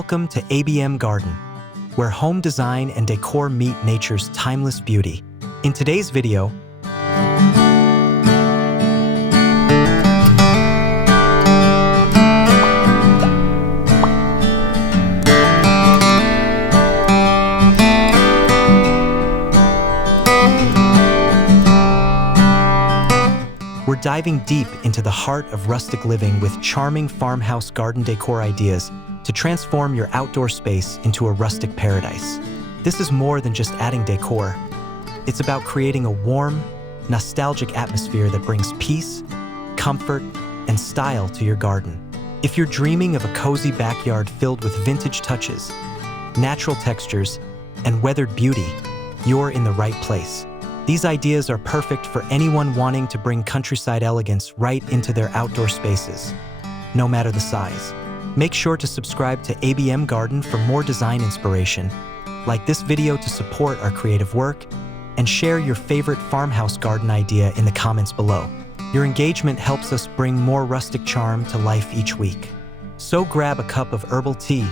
Welcome to ABM Garden, where home design and decor meet nature's timeless beauty. In today's video, we're diving deep into the heart of rustic living with charming farmhouse garden decor ideas to transform your outdoor space into a rustic paradise. This is more than just adding decor. It's about creating a warm, nostalgic atmosphere that brings peace, comfort, and style to your garden. If you're dreaming of a cozy backyard filled with vintage touches, natural textures, and weathered beauty, you're in the right place. These ideas are perfect for anyone wanting to bring countryside elegance right into their outdoor spaces, no matter the size. Make sure to subscribe to ABM Garden for more design inspiration, like this video to support our creative work, and share your favorite farmhouse garden idea in the comments below. Your engagement helps us bring more rustic charm to life each week. So grab a cup of herbal tea,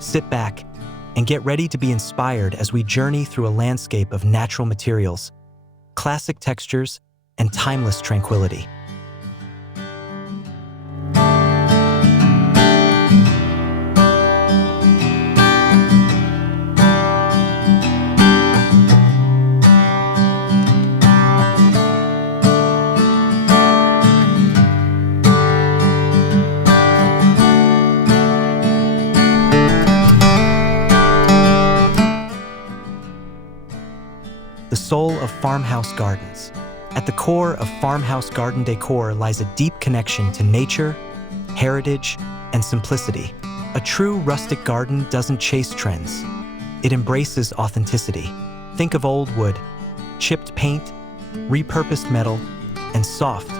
sit back, and get ready to be inspired as we journey through a landscape of natural materials, classic textures, and timeless tranquility. The soul of farmhouse gardens. At the core of farmhouse garden decor lies a deep connection to nature, heritage, and simplicity. A true rustic garden doesn't chase trends. It embraces authenticity. Think of old wood, chipped paint, repurposed metal, and soft,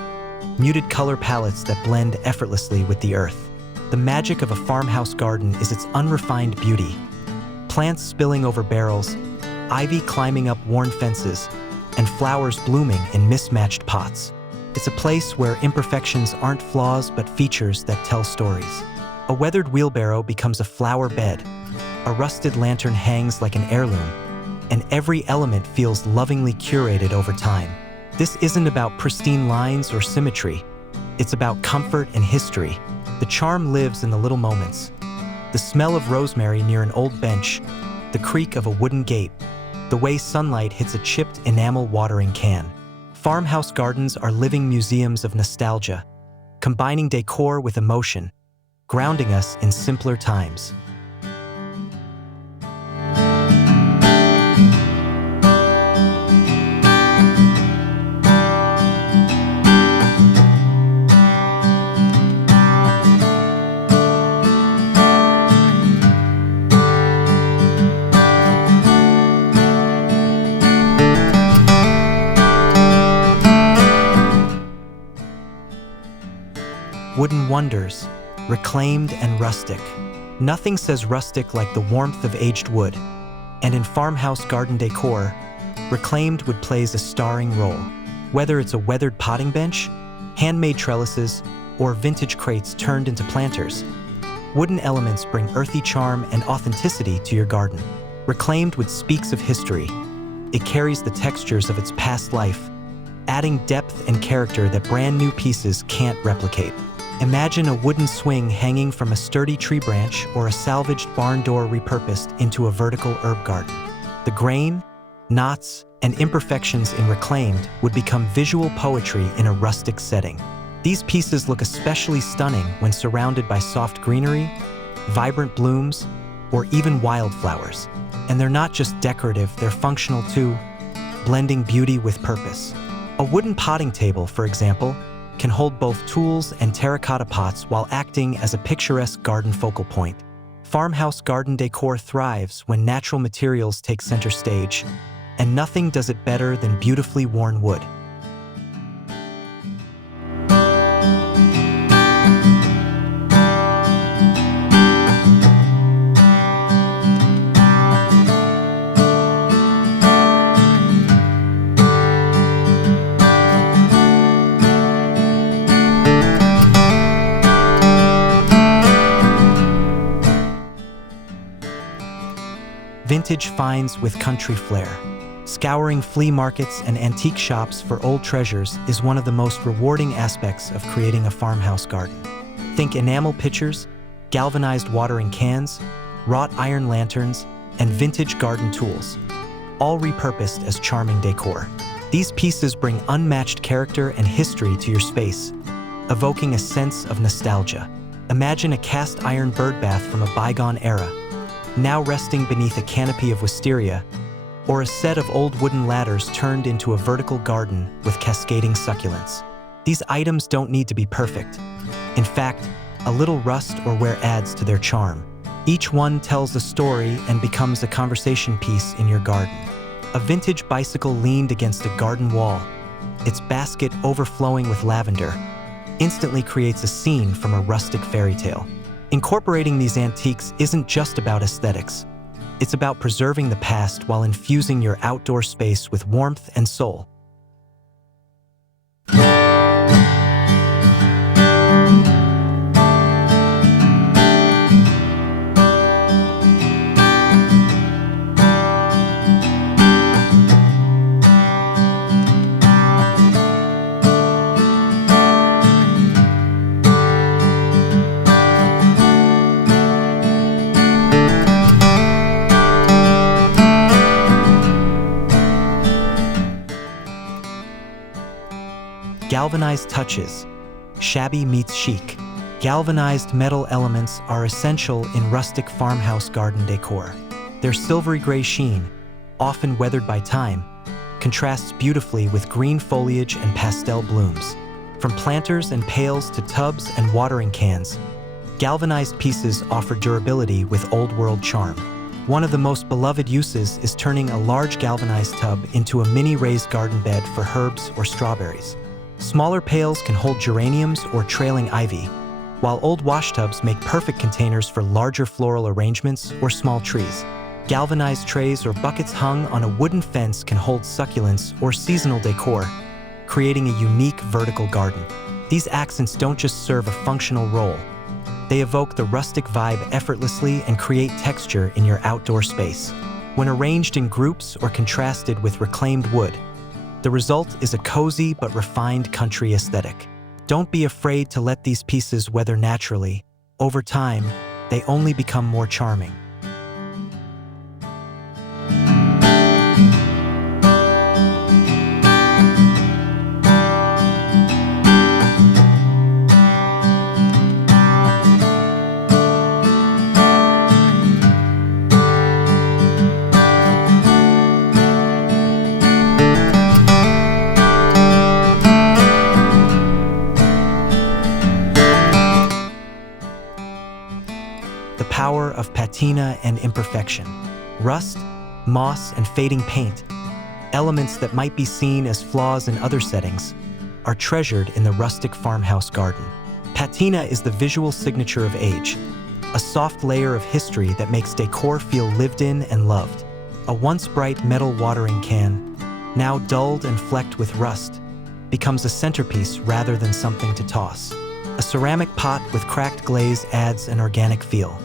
muted color palettes that blend effortlessly with the earth. The magic of a farmhouse garden is its unrefined beauty. Plants spilling over barrels, ivy climbing up worn fences, and flowers blooming in mismatched pots. It's a place where imperfections aren't flaws but features that tell stories. A weathered wheelbarrow becomes a flower bed, a rusted lantern hangs like an heirloom, and every element feels lovingly curated over time. This isn't about pristine lines or symmetry. It's about comfort and history. The charm lives in the little moments. The smell of rosemary near an old bench, the creak of a wooden gate, the way sunlight hits a chipped enamel watering can. Farmhouse gardens are living museums of nostalgia, combining decor with emotion, grounding us in simpler times. Wooden wonders, reclaimed and rustic. Nothing says rustic like the warmth of aged wood, and in farmhouse garden decor, reclaimed wood plays a starring role. Whether it's a weathered potting bench, handmade trellises, or vintage crates turned into planters, wooden elements bring earthy charm and authenticity to your garden. Reclaimed wood speaks of history. It carries the textures of its past life, adding depth and character that brand new pieces can't replicate. Imagine a wooden swing hanging from a sturdy tree branch or a salvaged barn door repurposed into a vertical herb garden. The grain, knots, and imperfections in reclaimed would become visual poetry in a rustic setting. These pieces look especially stunning when surrounded by soft greenery, vibrant blooms, or even wildflowers. And they're not just decorative, they're functional too, blending beauty with purpose. A wooden potting table, for example, can hold both tools and terracotta pots while acting as a picturesque garden focal point. Farmhouse garden decor thrives when natural materials take center stage, and nothing does it better than beautifully worn wood. Vintage finds with country flair. Scouring flea markets and antique shops for old treasures is one of the most rewarding aspects of creating a farmhouse garden. Think enamel pitchers, galvanized watering cans, wrought iron lanterns, and vintage garden tools, all repurposed as charming decor. These pieces bring unmatched character and history to your space, evoking a sense of nostalgia. Imagine a cast iron bird bath from a bygone era, now resting beneath a canopy of wisteria, or a set of old wooden ladders turned into a vertical garden with cascading succulents. These items don't need to be perfect. In fact, a little rust or wear adds to their charm. Each one tells a story and becomes a conversation piece in your garden. A vintage bicycle leaned against a garden wall, its basket overflowing with lavender, instantly creates a scene from a rustic fairy tale. Incorporating these antiques isn't just about aesthetics. It's about preserving the past while infusing your outdoor space with warmth and soul. Galvanized touches. Shabby meets chic. Galvanized metal elements are essential in rustic farmhouse garden decor. Their silvery gray sheen, often weathered by time, contrasts beautifully with green foliage and pastel blooms. From planters and pails to tubs and watering cans, galvanized pieces offer durability with old-world charm. One of the most beloved uses is turning a large galvanized tub into a mini raised garden bed for herbs or strawberries. Smaller pails can hold geraniums or trailing ivy, while old washtubs make perfect containers for larger floral arrangements or small trees. Galvanized trays or buckets hung on a wooden fence can hold succulents or seasonal decor, creating a unique vertical garden. These accents don't just serve a functional role. They evoke the rustic vibe effortlessly and create texture in your outdoor space. When arranged in groups or contrasted with reclaimed wood, the result is a cozy but refined country aesthetic. Don't be afraid to let these pieces weather naturally. Over time, they only become more charming. Power of patina and imperfection. Rust, moss, and fading paint, elements that might be seen as flaws in other settings, are treasured in the rustic farmhouse garden. Patina is the visual signature of age, a soft layer of history that makes decor feel lived in and loved. A once bright metal watering can, now dulled and flecked with rust, becomes a centerpiece rather than something to toss. A ceramic pot with cracked glaze adds an organic feel.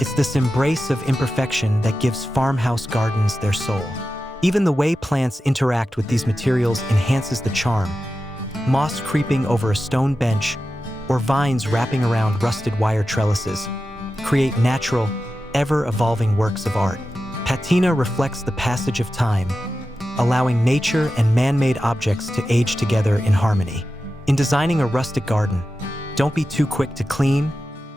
It's this embrace of imperfection that gives farmhouse gardens their soul. Even the way plants interact with these materials enhances the charm. Moss creeping over a stone bench or vines wrapping around rusted wire trellises create natural, ever-evolving works of art. Patina reflects the passage of time, allowing nature and man-made objects to age together in harmony. In designing a rustic garden, don't be too quick to clean,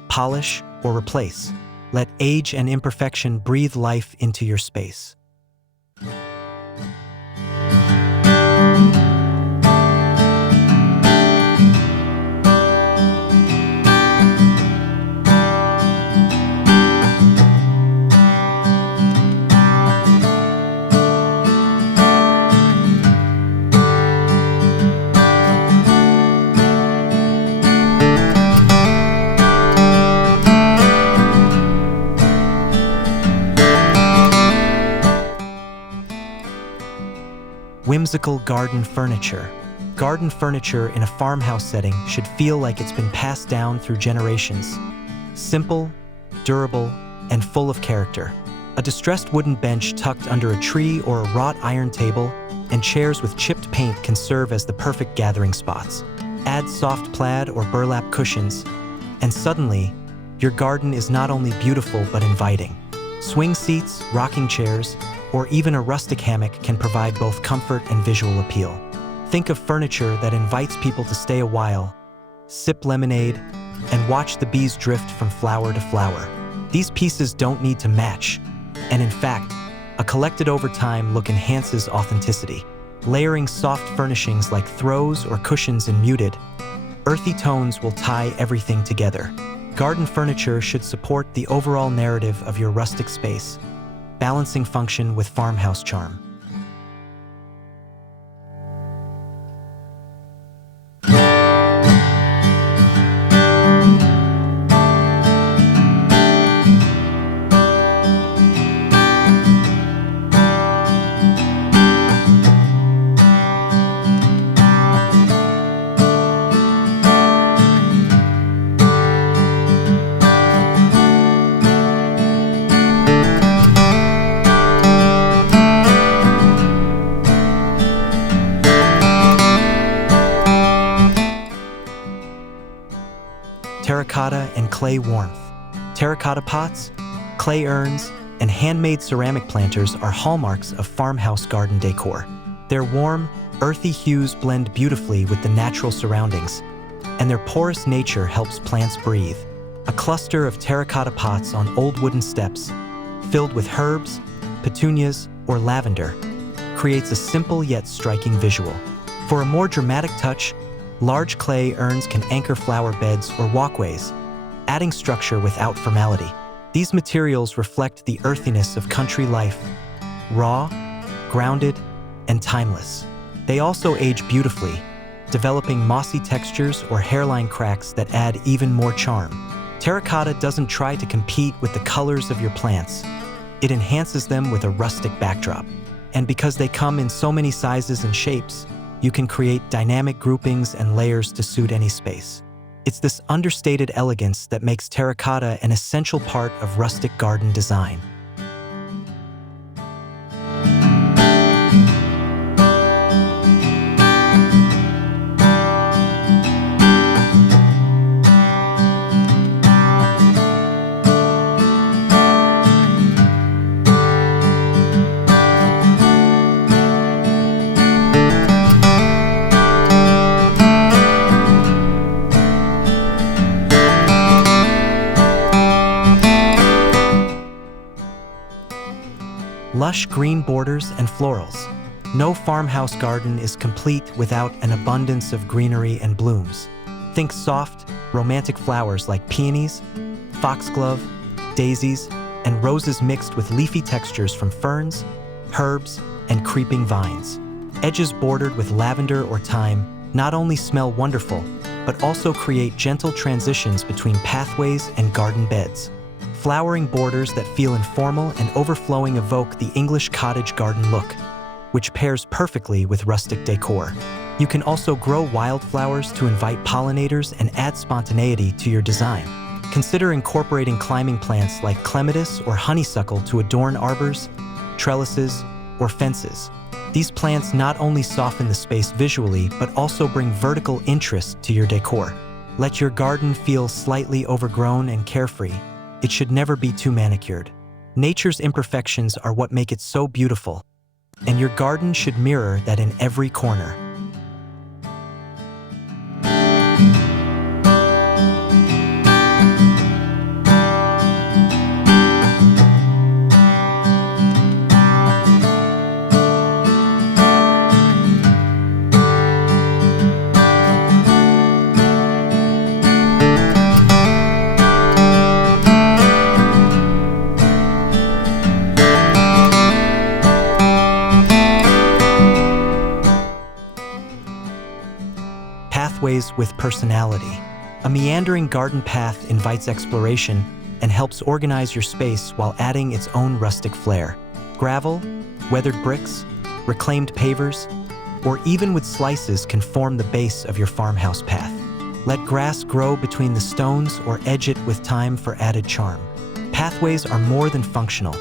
polish, or replace. Let age and imperfection breathe life into your space. Whimsical garden furniture. Garden furniture in a farmhouse setting should feel like it's been passed down through generations. Simple, durable, and full of character. A distressed wooden bench tucked under a tree or a wrought iron table, and chairs with chipped paint can serve as the perfect gathering spots. Add soft plaid or burlap cushions, and suddenly, your garden is not only beautiful but inviting. Swing seats, rocking chairs, or even a rustic hammock can provide both comfort and visual appeal. Think of furniture that invites people to stay a while, sip lemonade, and watch the bees drift from flower to flower. These pieces don't need to match, and in fact, a collected over time look enhances authenticity. Layering soft furnishings like throws or cushions in muted, earthy tones will tie everything together. Garden furniture should support the overall narrative of your rustic space, balancing function with farmhouse charm. Terracotta and clay warmth. Terracotta pots, clay urns, and handmade ceramic planters are hallmarks of farmhouse garden decor. Their warm, earthy hues blend beautifully with the natural surroundings, and their porous nature helps plants breathe. A cluster of terracotta pots on old wooden steps, filled with herbs, petunias, or lavender, creates a simple yet striking visual. For a more dramatic touch, large clay urns can anchor flower beds or walkways, adding structure without formality. These materials reflect the earthiness of country life, raw, grounded, and timeless. They also age beautifully, developing mossy textures or hairline cracks that add even more charm. Terracotta doesn't try to compete with the colors of your plants. It enhances them with a rustic backdrop. And because they come in so many sizes and shapes, you can create dynamic groupings and layers to suit any space. It's this understated elegance that makes terracotta an essential part of rustic garden design. Lush green borders and florals. No farmhouse garden is complete without an abundance of greenery and blooms. Think soft, romantic flowers like peonies, foxglove, daisies, and roses mixed with leafy textures from ferns, herbs, and creeping vines. Edges bordered with lavender or thyme not only smell wonderful, but also create gentle transitions between pathways and garden beds. Flowering borders that feel informal and overflowing evoke the English cottage garden look, which pairs perfectly with rustic decor. You can also grow wildflowers to invite pollinators and add spontaneity to your design. Consider incorporating climbing plants like clematis or honeysuckle to adorn arbors, trellises, or fences. These plants not only soften the space visually, but also bring vertical interest to your decor. Let your garden feel slightly overgrown and carefree. It should never be too manicured. Nature's imperfections are what make it so beautiful, and your garden should mirror that in every corner. Pathways with personality. A meandering garden path invites exploration and helps organize your space while adding its own rustic flair. Gravel, weathered bricks, reclaimed pavers, or even wood slices can form the base of your farmhouse path. Let grass grow between the stones or edge it with time for added charm. Pathways are more than functional.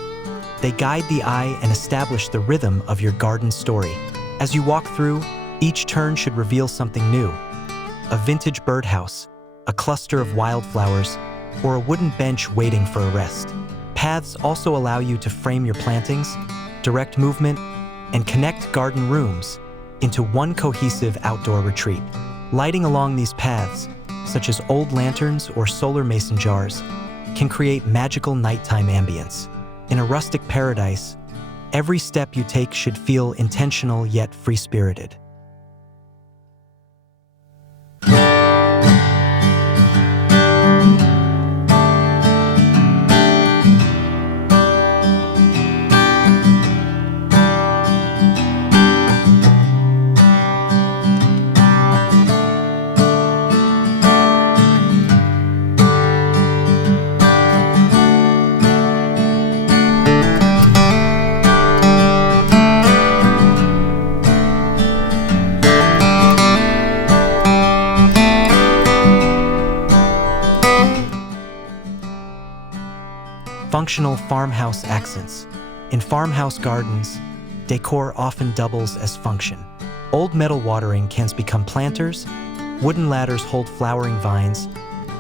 They guide the eye and establish the rhythm of your garden story. As you walk through, each turn should reveal something new. A vintage birdhouse, a cluster of wildflowers, or a wooden bench waiting for a rest. Paths also allow you to frame your plantings, direct movement, and connect garden rooms into one cohesive outdoor retreat. Lighting along these paths, such as old lanterns or solar mason jars, can create magical nighttime ambience. In a rustic paradise, every step you take should feel intentional yet free-spirited. Functional farmhouse accents. In farmhouse gardens, decor often doubles as function. Old metal watering cans become planters, wooden ladders hold flowering vines,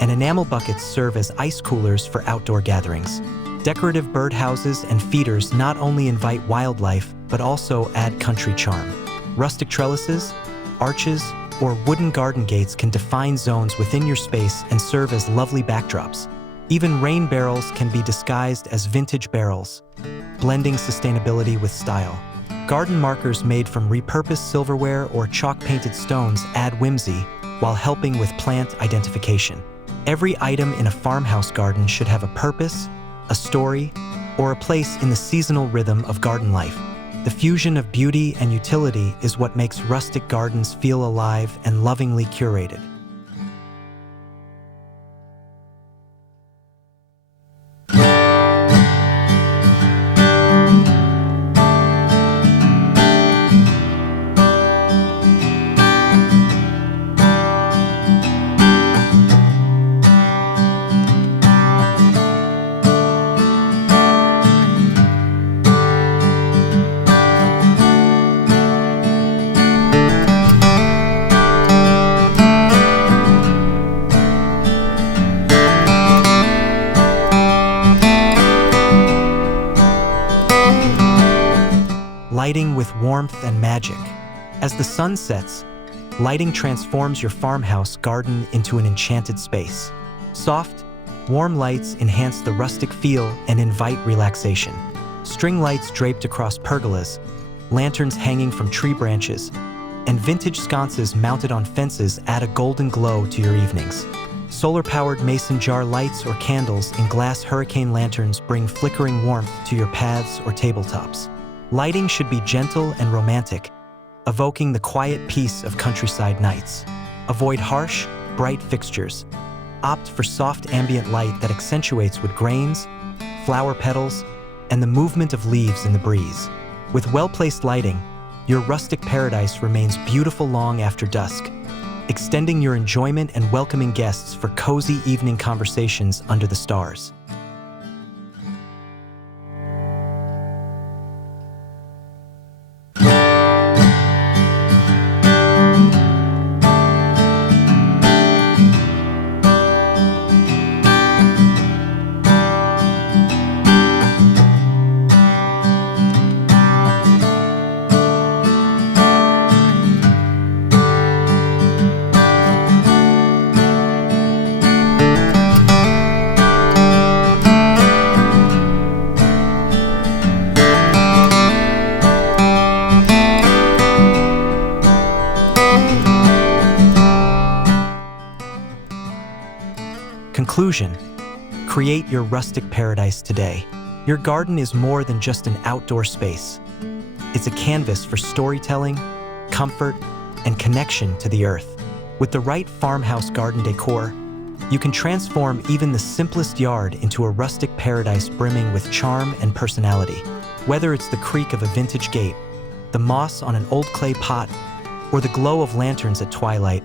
and enamel buckets serve as ice coolers for outdoor gatherings. Decorative birdhouses and feeders not only invite wildlife, but also add country charm. Rustic trellises, arches, or wooden garden gates can define zones within your space and serve as lovely backdrops. Even rain barrels can be disguised as vintage barrels, blending sustainability with style. Garden markers made from repurposed silverware or chalk-painted stones add whimsy while helping with plant identification. Every item in a farmhouse garden should have a purpose, a story, or a place in the seasonal rhythm of garden life. The fusion of beauty and utility is what makes rustic gardens feel alive and lovingly curated. Lighting with warmth and magic. As the sun sets, lighting transforms your farmhouse garden into an enchanted space. Soft, warm lights enhance the rustic feel and invite relaxation. String lights draped across pergolas, lanterns hanging from tree branches, and vintage sconces mounted on fences add a golden glow to your evenings. Solar-powered mason jar lights or candles in glass hurricane lanterns bring flickering warmth to your paths or tabletops. Lighting should be gentle and romantic, evoking the quiet peace of countryside nights. Avoid harsh, bright fixtures. Opt for soft ambient light that accentuates wood grains, flower petals, and the movement of leaves in the breeze. With well-placed lighting, your rustic paradise remains beautiful long after dusk, extending your enjoyment and welcoming guests for cozy evening conversations under the stars. Conclusion: create your rustic paradise today. Your garden is more than just an outdoor space. It's a canvas for storytelling, comfort, and connection to the earth. With the right farmhouse garden decor, you can transform even the simplest yard into a rustic paradise brimming with charm and personality. Whether it's the creak of a vintage gate, the moss on an old clay pot, or the glow of lanterns at twilight,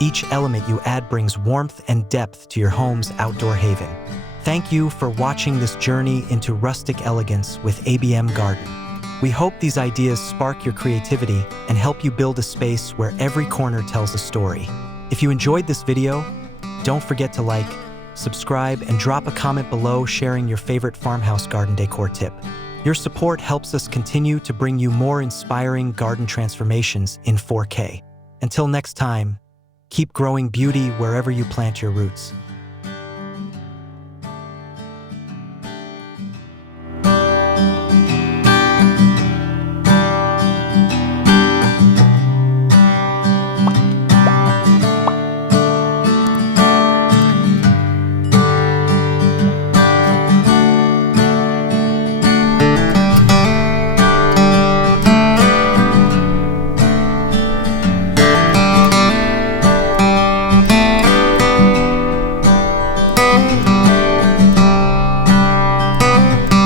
Each element you add brings warmth and depth to your home's outdoor haven. Thank you for watching this journey into rustic elegance with ABM Garden. We hope these ideas spark your creativity and help you build a space where every corner tells a story. If you enjoyed this video, don't forget to like, subscribe, and drop a comment below sharing your favorite farmhouse garden decor tip. Your support helps us continue to bring you more inspiring garden transformations in 4K. Until next time, keep growing beauty wherever you plant your roots.